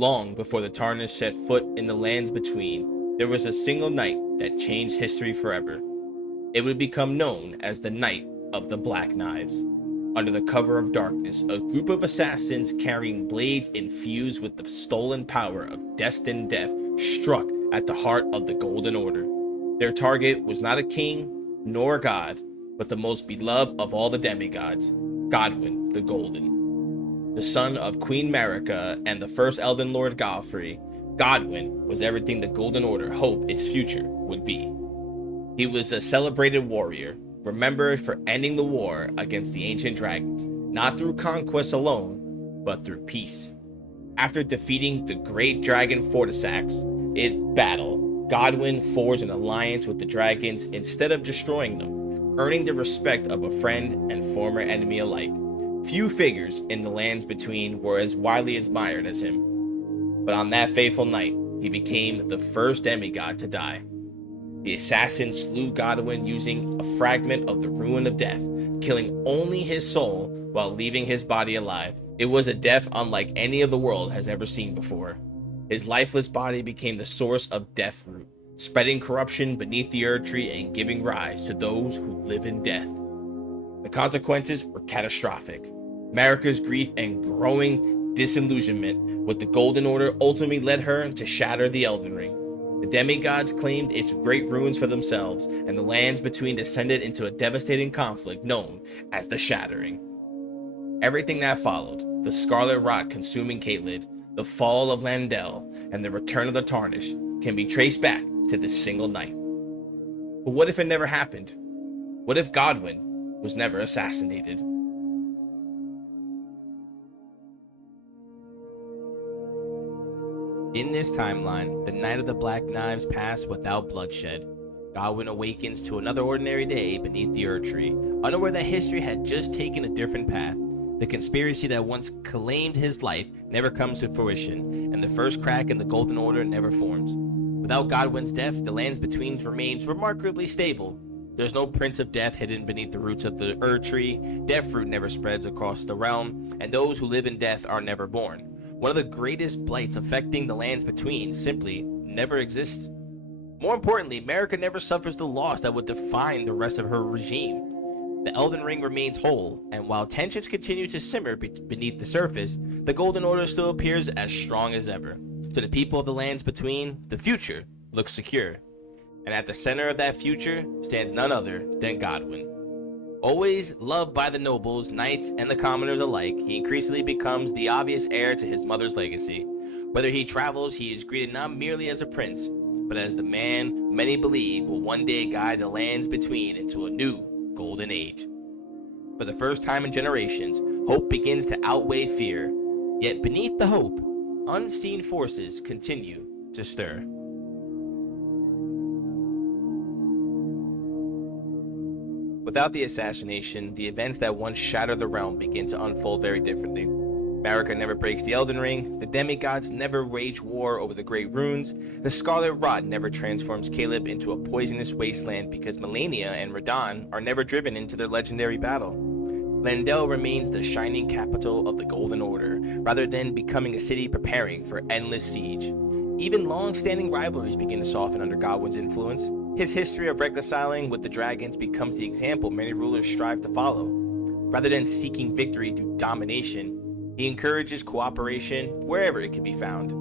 Long before the Tarnished set foot in the lands between, there was a single night that changed history forever. It would become known as the Night of the Black Knives. Under the cover of darkness, a group of assassins carrying blades infused with the stolen power of destined death struck at the heart of the Golden Order. Their target was not a king nor a god, but the most beloved of all the demigods, Godwyn the Golden. The son of Queen Marika and the first Elden Lord Godfrey, Godwyn was everything the Golden Order hoped its future would be. He was a celebrated warrior, remembered for ending the war against the ancient dragons, not through conquest alone, but through peace. After defeating the great dragon Fortisax in battle, Godwyn forged an alliance with the dragons instead of destroying them, earning the respect of a friend and former enemy alike. Few figures in the lands between were as widely admired as him, but on that fateful night, he became the first demigod to die. The assassin slew Godwyn using a fragment of the Ruin of Death, killing only his soul while leaving his body alive. It was a death unlike any of the world has ever seen before. His lifeless body became the source of Deathroot, spreading corruption beneath the Erdtree and giving rise to those who live in death. The consequences were catastrophic. Marika's grief and growing disillusionment with the Golden Order ultimately led her to shatter the Elden Ring. The demigods claimed its great ruins for themselves, and the lands between descended into a devastating conflict known as the Shattering. Everything that followed, the scarlet rot consuming Caelid, the fall of Landel, and the return of the Tarnished, can be traced back to this single night. But what if it never happened? What if Godwyn was never assassinated? In this timeline, the Night of the Black Knives passed without bloodshed. Godwyn awakens to another ordinary day beneath the Erdtree, unaware that history had just taken a different path. The conspiracy that once claimed his life never comes to fruition, and the first crack in the Golden Order never forms. Without Godwyn's death, the lands between remains remarkably stable. There's no Prince of Death hidden beneath the roots of the Erdtree, Deathroot never spreads across the realm, and those who live in death are never born. One of the greatest blights affecting the lands between simply never exists. More importantly, Marika never suffers the loss that would define the rest of her regime. The Elden Ring remains whole, and while tensions continue to simmer beneath the surface, the Golden Order still appears as strong as ever. To the people of the lands between, the future looks secure. And at the center of that future stands none other than Godwyn. Always loved by the nobles, knights, and the commoners alike, he increasingly becomes the obvious heir to his mother's legacy. Whether he travels, he is greeted not merely as a prince, but as the man many believe will one day guide the lands between into a new golden age. For the first time in generations, hope begins to outweigh fear, yet beneath the hope, unseen forces continue to stir. Without the assassination, the events that once shattered the realm begin to unfold very differently. Marika never breaks the Elden Ring, the demigods never wage war over the Great Runes, the Scarlet Rot never transforms Caelid into a poisonous wasteland because Melania and Radahn are never driven into their legendary battle. Landel remains the shining capital of the Golden Order, rather than becoming a city preparing for endless siege. Even long-standing rivalries begin to soften under Godwyn's influence. His history of reconciling with the dragons becomes the example many rulers strive to follow. Rather than seeking victory through domination, he encourages cooperation wherever it can be found.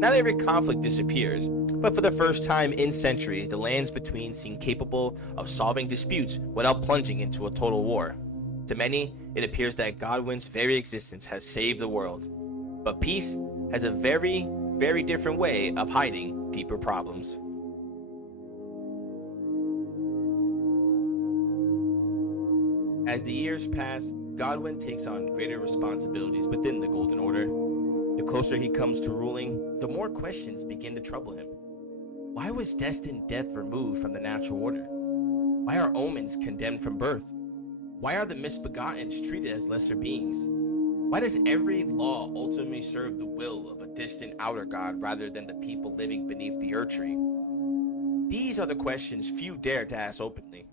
Not every conflict disappears, but for the first time in centuries, the lands between seem capable of solving disputes without plunging into a total war. To many, it appears that Godwyn's very existence has saved the world. But peace has a very, very different way of hiding deeper problems. As the years pass, Godwyn takes on greater responsibilities within the Golden Order. The closer he comes to ruling, the more questions begin to trouble him. Why was destined death removed from the natural order? Why are omens condemned from birth? Why are the misbegottens treated as lesser beings? Why does every law ultimately serve the will of a distant outer god rather than the people living beneath the Erdtree? These are the questions few dare to ask openly,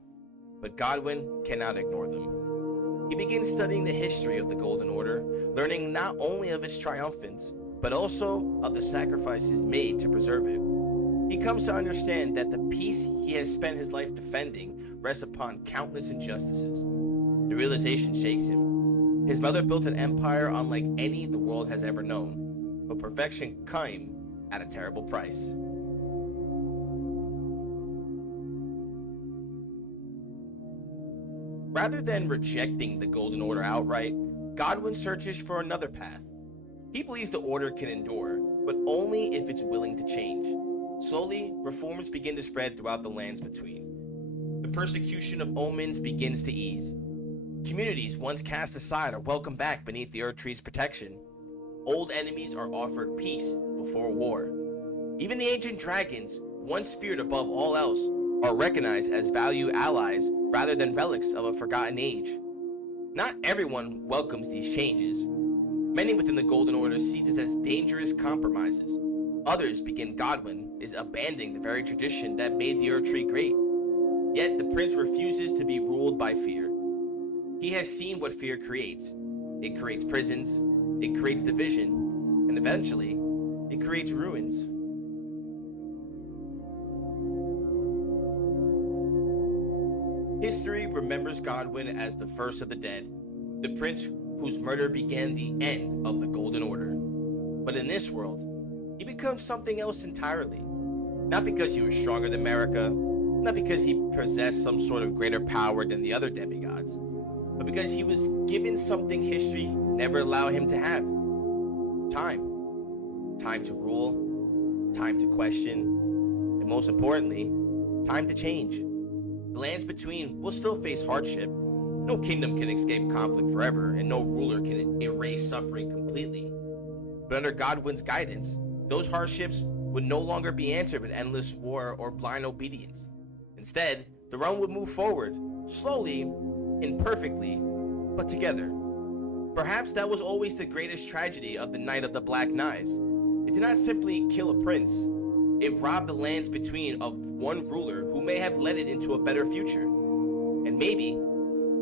but Godwyn cannot ignore them. He begins studying the history of the Golden Order, learning not only of its triumphants, but also of the sacrifices made to preserve it. He comes to understand that the peace he has spent his life defending rests upon countless injustices. The realization shakes him. His mother built an empire unlike any the world has ever known, but perfection came at a terrible price. Rather than rejecting the Golden Order outright, Godwyn searches for another path. He believes the Order can endure, but only if it's willing to change. Slowly, reforms begin to spread throughout the lands between. The persecution of omens begins to ease. Communities once cast aside are welcomed back beneath the Erdtree's protection. Old enemies are offered peace before war. Even the ancient dragons, once feared above all else, are recognized as valued allies rather than relics of a forgotten age. Not everyone welcomes these changes. Many within the Golden Order see this as dangerous compromises. Others begin Godwyn is abandoning the very tradition that made the Erdtree great. Yet the prince refuses to be ruled by fear. He has seen what fear creates. It creates prisons, it creates division, and eventually, it creates ruins. History remembers Godwyn as the first of the dead, the prince whose murder began the end of the Golden Order. But in this world, he becomes something else entirely. Not because he was stronger than Marika, not because he possessed some sort of greater power than the other demigods, but because he was given something history never allowed him to have. Time. Time to rule, time to question, and most importantly, time to change. The lands between will still face hardship. No kingdom can escape conflict forever, and no ruler can erase suffering completely. But under Godwyn's guidance, those hardships would no longer be answered with endless war or blind obedience. Instead, the realm would move forward, slowly, imperfectly, but together. Perhaps that was always the greatest tragedy of the Night of the Black Knives. It did not simply kill a prince. It robbed the lands between of one ruler who may have led it into a better future. And maybe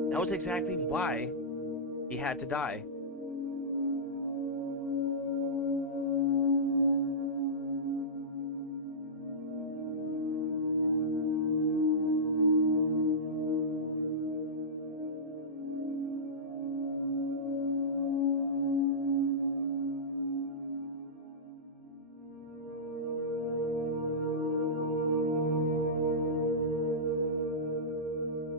that was exactly why he had to die.